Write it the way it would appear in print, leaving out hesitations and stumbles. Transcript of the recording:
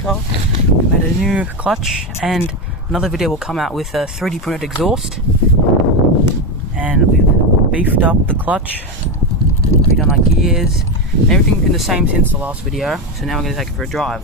car. We made a new clutch, and another video will come out with a 3D printed exhaust. And we've beefed up the clutch, redone our gears, and everything's been the same since the last video, so now we're going to take it for a drive.